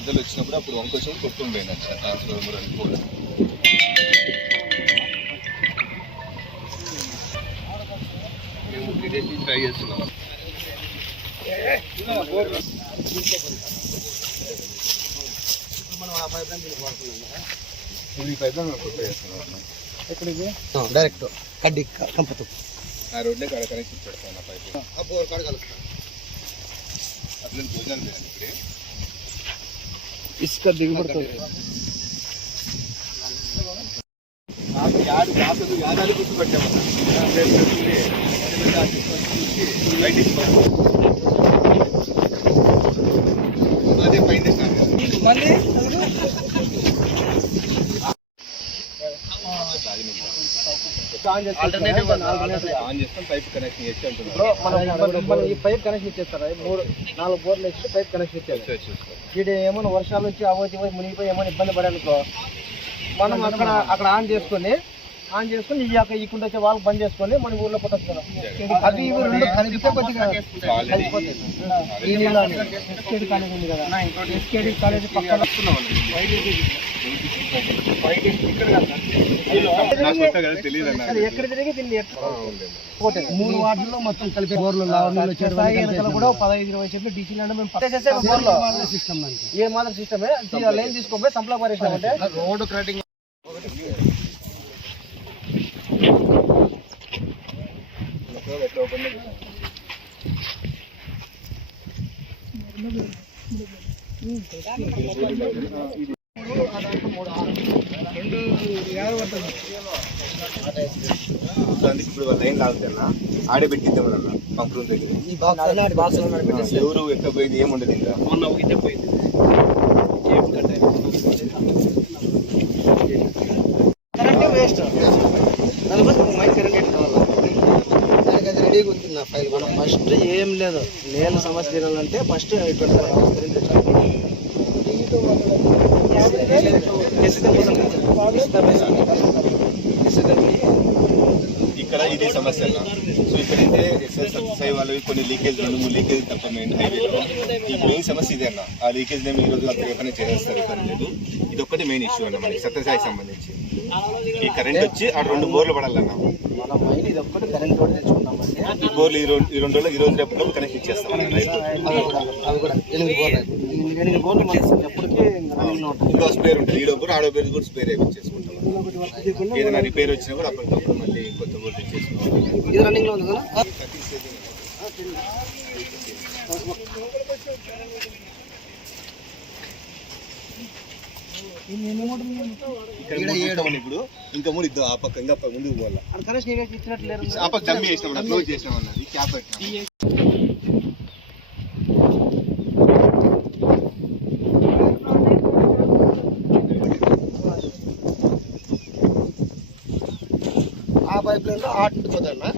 వరదలు వచ్చినప్పుడు అప్పుడు వంక వచ్చినప్పుడు కొట్టుకుంపోయింది అట్లా ట్రాన్స్ఫార్మర్ అని కూడా. మేము ట్రై చేస్తున్నాం. ఈ పైప్ మేము కొత్త చేస్తున్నాం. ఎక్కడికి డైరెక్ట్ కడ్డీ కంపతో ఆ రోడ్లే కాడ కనెక్షన్ పెడతాను. ఆ పైపు అప్పుడు కాడ కలుస్తాను. అట్లా భోజనం లేదండి ఇప్పుడే ఇసుక దిగుబడుతుంది. యాదాలు గుర్తుపెట్టామన్నా అదే పైన మళ్ళీ ఆన్ చేస్తాం. పైప్ కనెక్షన్ చేసి అంటున్నారు. ఈ పైప్ కనెక్షన్ ఇచ్చేస్తారా? 3-4 బోర్లు వేసి పైప్ కనెక్షన్ ఇచ్చేది. వీడు ఏమైనా వర్షాలు వచ్చి అవోచి మునిగిపోయి ఏమైనా ఇబ్బంది పడానుకో మనం అక్కడ ఆన్ చేసుకొని ఈ కుండ వచ్చే వాళ్ళు బంద్ చేసుకొని మన ఊర్లో పోతుంది కదా. అది ఇవి రెండు కలిపితే కొద్దిగా కలిసిపోతుంది. కాలేజ్ ఉంది కదా, ఎస్కేడి కాలేజ్ పక్కన ఎక్కడ తిరిగి దీన్ని 3 వార్డుల్లో మొత్తం కలిపి బోర్లు కూడా 15-20 చెట్లు డీసీలు మేము సిస్టమ్ ఏ మాత్రం సిస్టమే లైన్ తీసుకోపోయి సంప్లా పారేసినామంటే రోడ్డు క్రాటింగ్ ఇప్పుడు లైన్ లాగుతున్నా ఆడే పెట్టిద్దామన్నా పంప్ రూమ్ దగ్గర. ఎవరు ఎక్కడ పోయింది ఏముండదు ఇంకా. మొన్న ఒకటే పోయింది. వేస్ట్ రెడీగా ఉంది నా ఫైల్. మనం ఫస్ట్ ఏం లేదు, నేను సమస్య తీరాలంటే ఫస్ట్ ఇక్కడ ఇదే సమస్య. సో ఇక్కడైతే ఎస్ఐ వాళ్ళు కొన్ని లీకేజ్ 2-3 లీకేజ్ తప్ప మెయిన్ హైవేలో ఈ మెయిన్ సమస్య ఇదే అన్న. ఆ లీకేజ్ ఏమి ఈ రోజు ఎక్కడైనా చేస్తారు ఇక్కడ లేదు. ఇది ఒక్కటి మెయిన్ ఇష్యూ అన్న మనకి సత్యసాయికి సంబంధించి. ఈ కరెంట్ వచ్చి ఆ 2 బోర్లు పడాలన్నా. ఇది ఒక్కటి కరెంట్ రోడ్ తెచ్చుకుంటామంటే ఈ బోర్లు ఈ 2 రోజులు ఈ రోజు రేపట్లో కనెక్ట్ ఇచ్చేస్తాం. 8 బోర్లు ఎప్పటికీ ఇంకో స్పేర్ ఉంటుంది. ఈడో బోర్ ఆడో బోర్ కూడా స్పేర్ వేయించేసుకుంటాం. ఏదైనా రిపేర్ వచ్చినా కూడా అప్పటికప్పుడు మళ్ళీ కొత్త బోర్ తెచ్చేసుకుంటాం. ఇది రన్నింగ్ లో ఉంది కదా. ఇప్పుడు ఇంకా 3 ఇద్దాం. ఆ పక్క ఇంకా ముందుకు పోవాలా. ఆ పక్క డమ్మీ చేసినాం, క్లోజ్ చేసినాం అన్నది క్యాప్ పెట్టినాం. ఆ పైప్ లైన్ లో ఆటింటిపోతాడు.